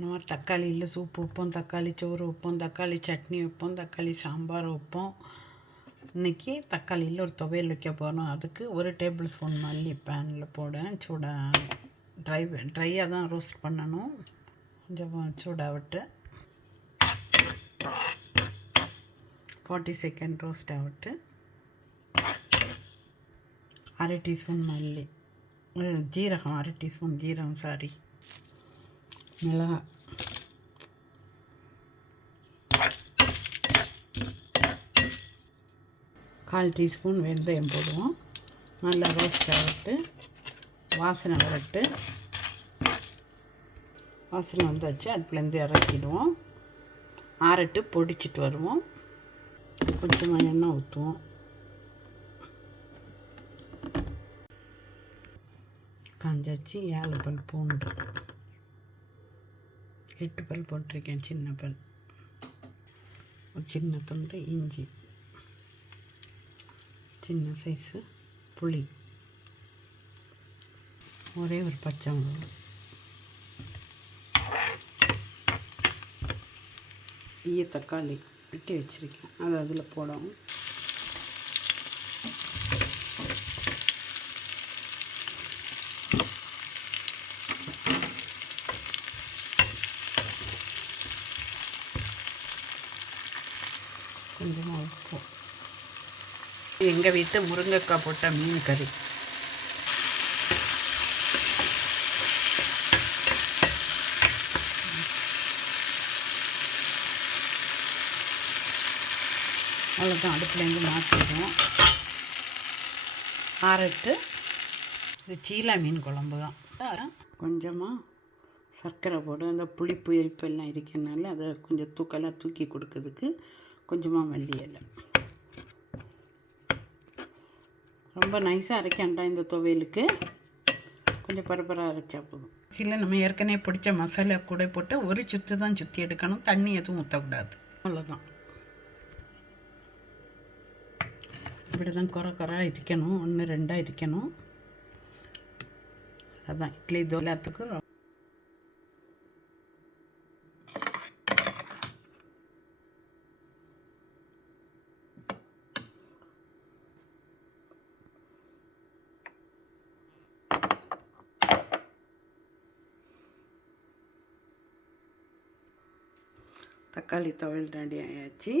இந்த மாதிரி தக்காளியில் சூப் வைப்போம் தக்காளி சோறு வைப்போம் தக்காளி சட்னி வைப்போம் தக்காளி சாம்பார் வைப்போம் இன்றைக்கி தக்காளியில் ஒரு துவையல் வைக்க போகிறோம் அதுக்கு ஒரு டேபிள் ஸ்பூன் மல்லி பேனில் போட சூட ட்ரை ட்ரையாக தான் ரோஸ்ட் பண்ணணும். கொஞ்சம் சூடாக விட்டு ஃபார்ட்டி செகண்ட் ரோஸ்ட் ஆகிட்டு. அரை டீஸ்பூன் மல்லி ஜீரகம் அரை டீஸ்பூன் ஜீரகம் சாரி மிளகாய் கால் டீஸ்பூன் வெந்தயம் போடுவோம். நல்லா ரோஸ்ட் ஆகிட்டு வாசனை வரட்டு. வாசனை வந்தாச்சு அடுப்புலேருந்து இறக்கிடுவோம். ஆறட்டு பொடிச்சிட்டு வருவோம். கொஞ்சமாக எண்ணெய் ஊற்றுவோம் காஞ்சாச்சு ஏழு பல் பூண்டு. எட்டு பல் போட்டிருக்கேன் சின்ன பல். ஒரு சின்ன துண்டு இஞ்சி. சின்ன சைஸு புளி. ஒரே ஒரு பச்சை மிளகு. ஈய தக்காளி வெட்டி வச்சுருக்கேன். அதை அதில் போடவும். கொஞ்சமாக உப்பு. எங்கள் வீட்டு முருங்கைக்காய் போட்ட மீன் கறி. அவ்வளோதான் அடுப்புலேருந்து மாற்றிடுவோம் ஆறட்டு இது சீலா மீன் குழம்பு தான். கொஞ்சமாக சர்க்கரை போடு அந்த புளிப்பு எரிப்பெல்லாம் இருக்கனால அதை கொஞ்சம் தூக்கலாக தூக்கி கொடுக்கறதுக்கு கொஞ்சமாக மல்லி இலை. ரொம்ப நைஸாக அரைக்காண்டா இந்த துவையலுக்கு. கொஞ்சம் பரபராக அரைச்சா போதும். சில நம்ம ஏற்கனவே பிடிச்ச மசாலா கூட போட்டு ஒரு சுற்று தான் சுற்றி எடுக்கணும். தண்ணி எதுவும் ஊற்றக்கூடாது அவ்வளோதான் இப்படி தான் குறை குறை இருக்கணும். ஒன்று ரெண்டாக இருக்கணும். அதான் இட்லி தோசை தக்காளி துவையல் ரெடி ஆயாச்சு.